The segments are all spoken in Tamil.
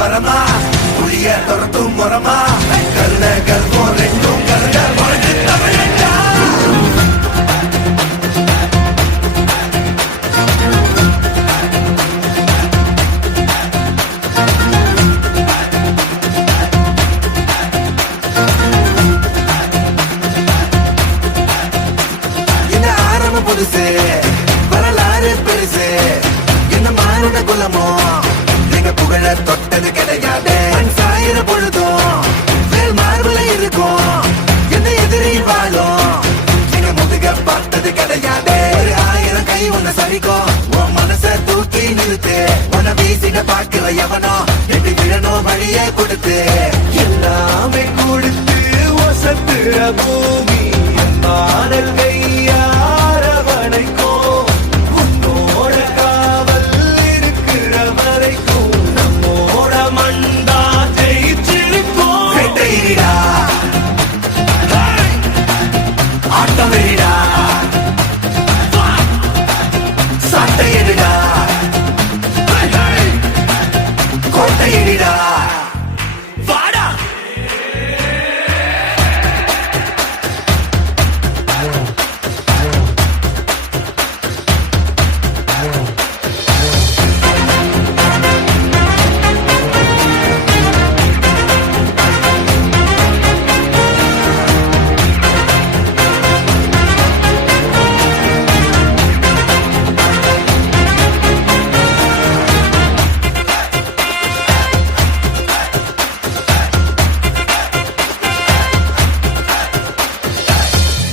வரமா புளிய துரத்தும் முறமா கருண கல்வம் ரெண்டும் கருட வாழ்ந்து தமிழண்டா இந்த ஆரம்ப புதுசு வரலாறு பெருசு என்ன மானுட குலமோ நீங்க புகழ தொட்டது கிடையாது சாயிர பொழுதும் மேல் மார்புல இருக்கும் என்ன எதிரி வாழும் நீங்க முதுக பார்த்தது கிடையாது 1000 கை உன்னை சரிக்கும் உன் மனச தூக்கி நிறுத்து உன்னை வீசிட பாக்குற எவனோ எட்டு விழனோ வழியே கொடுத்து எல்லாமே கொடுத்து ஒசத்துற பூமி மாடல் கையார வளைக்கும் உன்னோட காவல் இருக்கிற வரைக்கும் நம்மோட மண்டா ஜெயிச்சிருக்கும் வெட்டையிடா ஆட்டம் வெறிடா சட்டையிடா கோட்டையிடா வாடா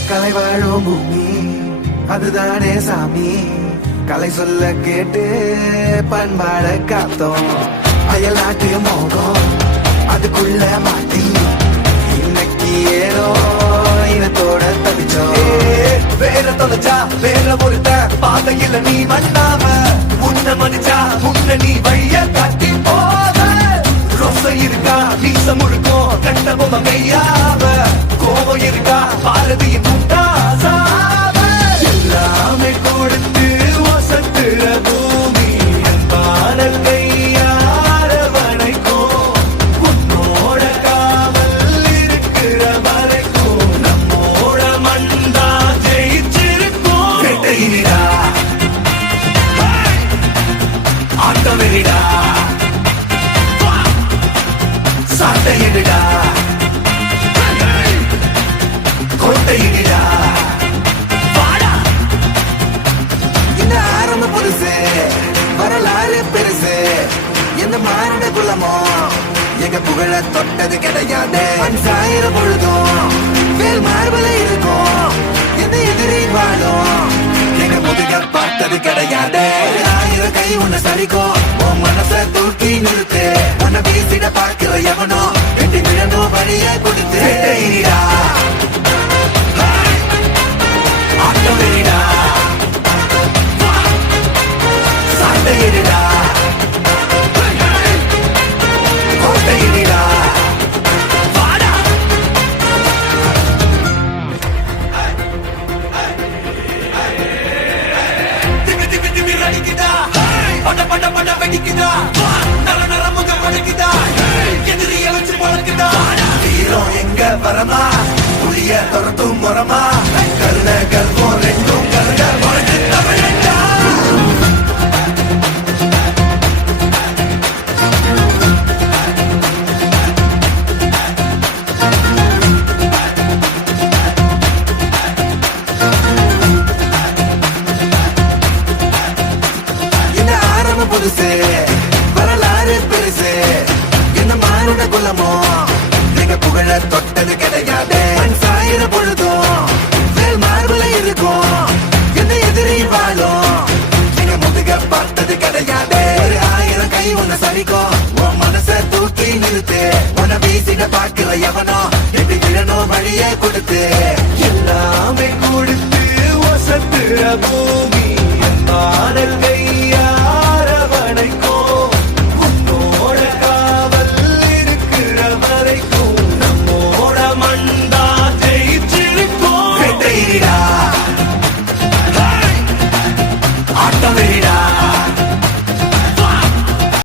கலை வாழும் பூமி அதுதானே சாமி கலை சொல்ல கேட்டு பண்பாட காத்தோம் அயல் நாட்டு மோகம் அதுக்குள்ள மாட்டி இன்னைக்கு ஏனோ இனத்தோட தவிச்சோம் வேற தொலைச்சா வேற ஒருத்த பாதையில நீ மண்ணாம முன்ன மதிச்சா முன்ன நீ வழிய காட்டி போத ரொசை இருக்கா வீச முழுக்கும் கண்ட பொம்மை கையாவ கோபம் இருக்கா பாரதியின் முட்டாசாவ எல்லாமே கொடுத்து வசத்துற பூமி பாடல் கையார வளைக்கும் உன்னோட காவல் இருக்கிற வரைக்கும் நம்மோட மண்டா ஜெயிச்சிருக்கும் வெட்டையிடா ஆட்டம் வெறிடா சட்டையிடா கோட்டையிடா வாடா இந்த ஆரம்ப புதுசு வரலாறு பெருசு எந்த மானிட குலமோ எங்க புகழ தொட்டது கிடையாது சாயிர பொழுதும் மேல் மார்பல இருக்கும் எந்த எதிரி வாழும் எங்க முதுக பார்த்தது கிடையாது 1000 கை உன்னை சரிக்கும் உன் மனச தூக்கி நிறுத்து உன்னை வீசிட பார்க்கிற எவனோ வெட்டி விழனோ வழியை கொடுத்து வெட்டையிடா ஆட்டம் வெறிடா சண்டையிடா கோட்டையிடா வாடா திமி திமி திமி ரடிக்குதா பட பட பட வெடிக்குதா நர நர முகம் வலிக்குதா எதிரிய வச்சு முழக்குதா வீரம் எங்க வரமா புளிய துரத்தும் முறமா கருண கல்வம் ரெண்டும் கருட வாழ்ந்து தமிழண்டா இந்த ஆரம்ப புதுசு வரலாறு பெருசு என்ன மானுட குலமோ நீங்க புகழ தொட்டது கிடையாது சாயிர பொழுதும் மேல் மார்புல இருக்கும் என்ன எதிரி வாழும் நீங்க முதுக பார்த்தது கிடையாது 1000 கை உன்னை சரிக்கும் உன் மனச தூக்கி நிறுத்து உன்னை வீசிட பார்க்கிற எவனோ எட்டு விழனோ வழியே கொடுத்து எல்லாமே கொடுத்து வசத்துற பூமி மாடல்